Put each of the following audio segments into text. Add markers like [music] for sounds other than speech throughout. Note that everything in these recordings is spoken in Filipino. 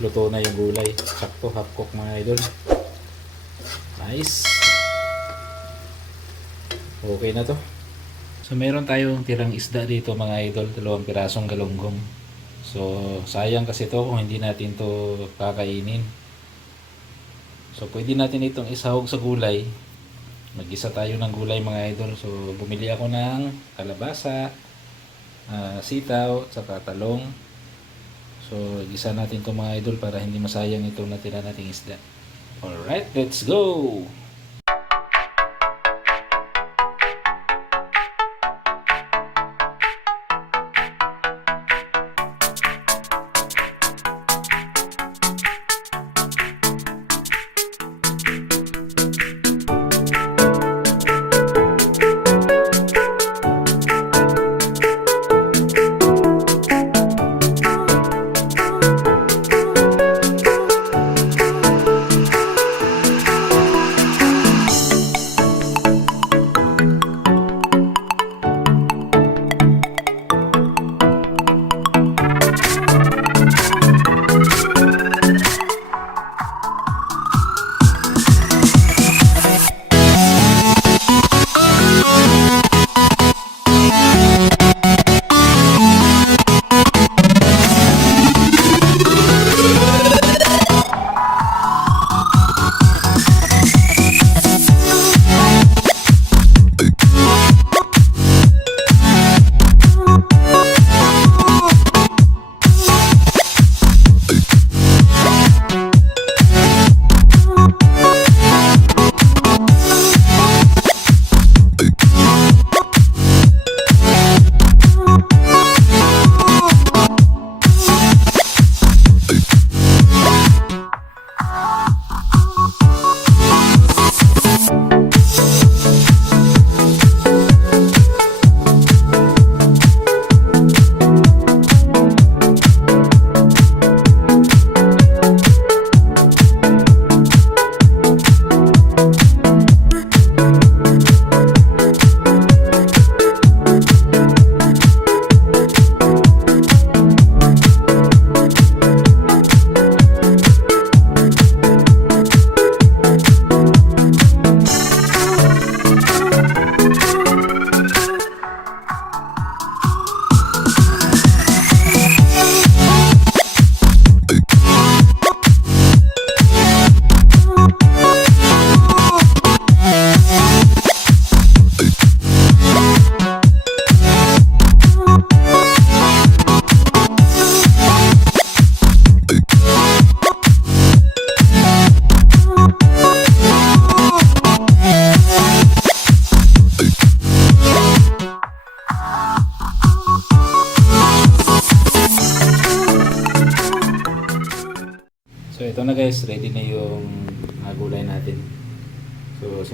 luto na yung gulay. Sakto, half cook mga idol. Nice. Okay na to. So meron tayong tirang isda dito mga idol, dalawang pirasong galunggong. So sayang kasi to kung hindi natin to kakainin. So pwede natin itong isahog sa gulay. Mag-isa tayo ng gulay mga idol. So bumili ako ng kalabasa, ah, sitaw, saka talong. So isa natin to mga idol para hindi masayang itong natira nating isda. Alright, let's go!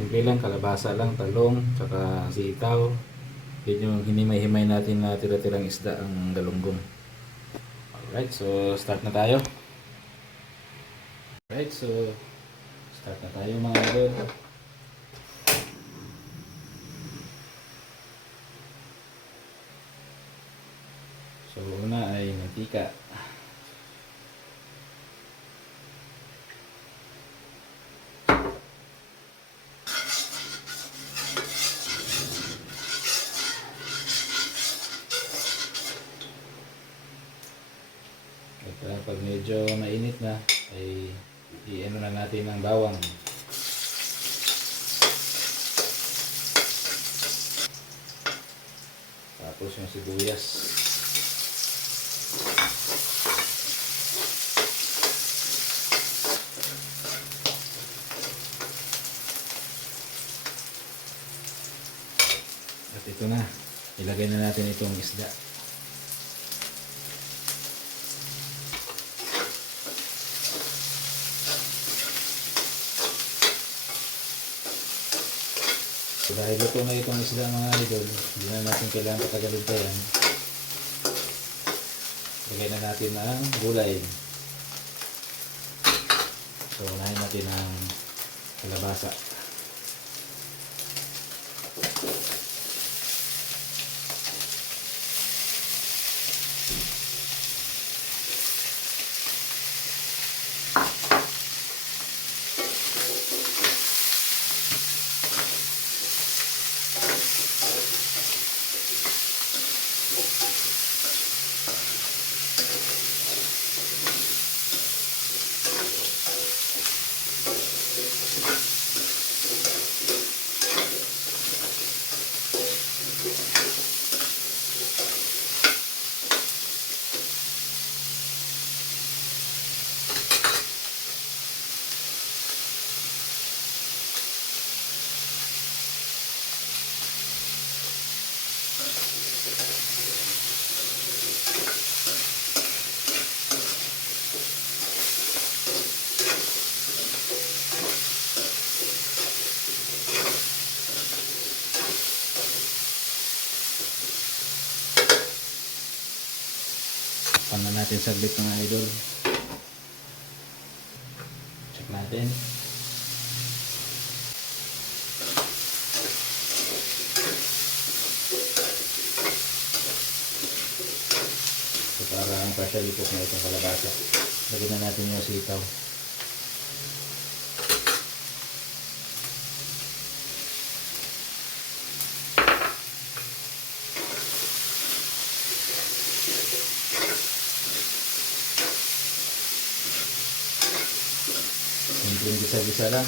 Simple lang, kalabasa lang, talong, tsaka sitaw. Yun yung hinimay-himay natin na tira-tirang isda ang galunggong. Alright, so start na tayo. Alright, so start na tayo mga idol. So una ay mantika. At uh, pag medyo mainit na, ay i-ano na natin ng bawang. Tapos yung sibuyas. At ito na, ilagay na natin itong isda. So dahil luto na itong isda mga idol, hindi na natin kailangan patagalin pa yan. Lagay na natin ang gulay. So unahin natin ang kalabasa. Takpan na natin saglit mga idol. Check natin. So parang partially cook na itong kalabasa. Lagyan na natin yung sitaw. Simpleng gisa-gisa lang.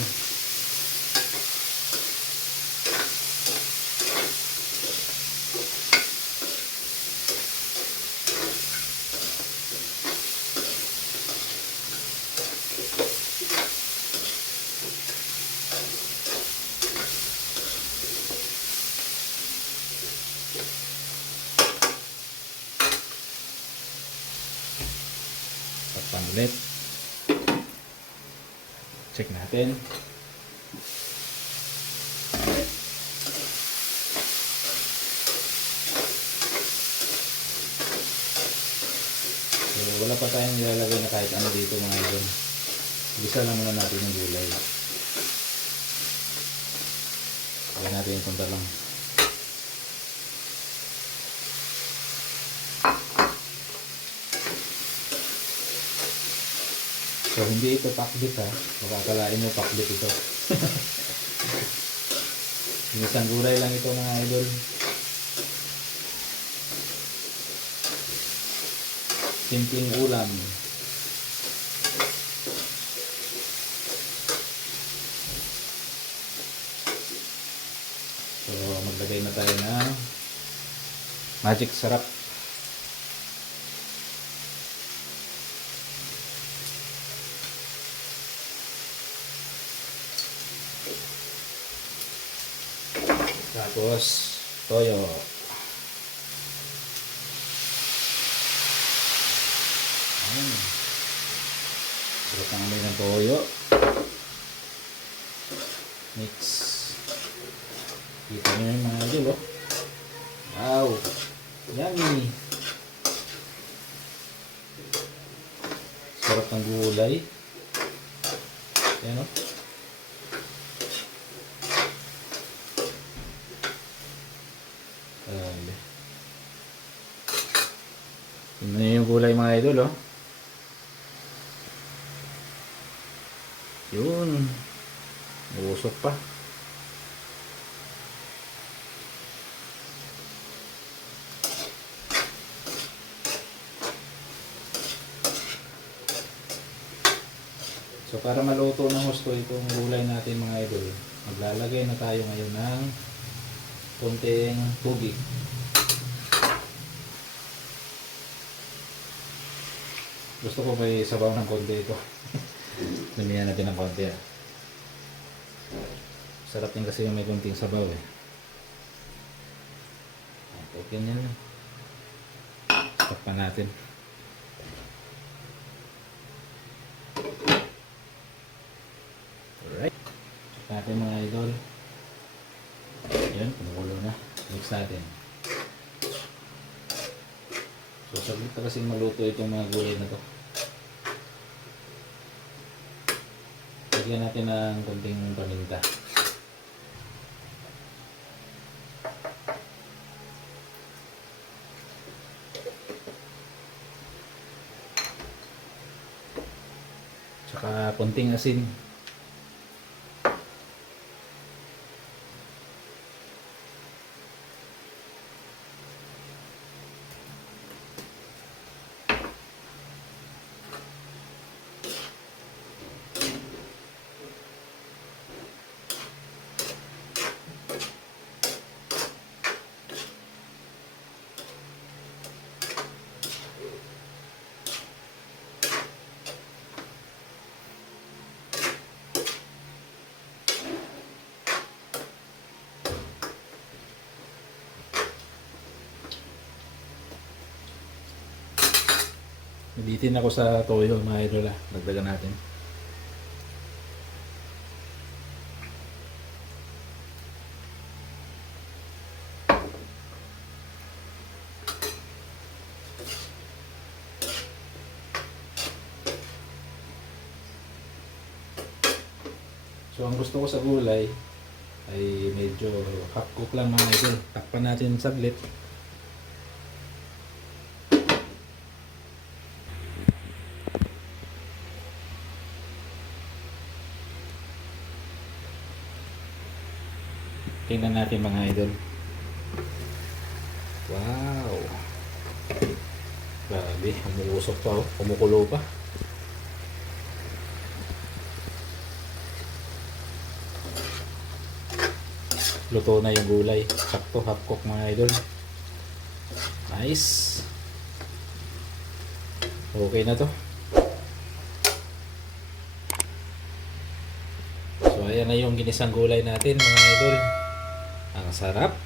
Takpan ulit. Natin. So, wala pa tayong nilalagay na kahit ano dito mga idol. Gisa lang muna natin yung gulay. Lagyan natin yung punta lang. So, hindi ito pakbit ha. Baka akalain nyo pakbit ito. [laughs] Isang gulay lang ito mga idol. Simpleng ulam. So, maglagay na tayo ng magic sarap. Tapos, toyo. Ayan. Sarap ng amoy ng toyo. Mix. Kita nyo yung mga idol, oh. Wow. Yummy. Sarap ng gulay. Ayan, oh. Grabe. Tingnan nyo yung gulay mga idol, oh. Yun. Usok pa. So para maluto ng gusto itong gulay natin mga idol, maglalagay na tayo ngayon ng konting tubig. Gusto ko may sabaw ng konti ito. [laughs] Lumihan natin ng konti. ah. Sarap din kasi yung may konting sabaw eh. Okay, ganyan lang. Takpan natin. Alright. Check natin mga idol. Yan, kumukulo na. Mix natin. So, saglit na kasi maluto itong mga gulay na to. Lagyan natin ng konting paminta. Tsaka konting asin. Nalitin ako sa toyo mga idol ah. Dagdagan natin. So ang gusto ko sa gulay ay medyo half cook lang mga idol. Takpan natin saglit. Tingnan natin mga idol. Wow! Grabe, umuusok pa oh. Kumukulo pa. Luto na yung gulay. Sakto, half cook mga idol. Nice. Okay na to. So, ayan na yung ginisang gulay natin mga idol. Ang sarap.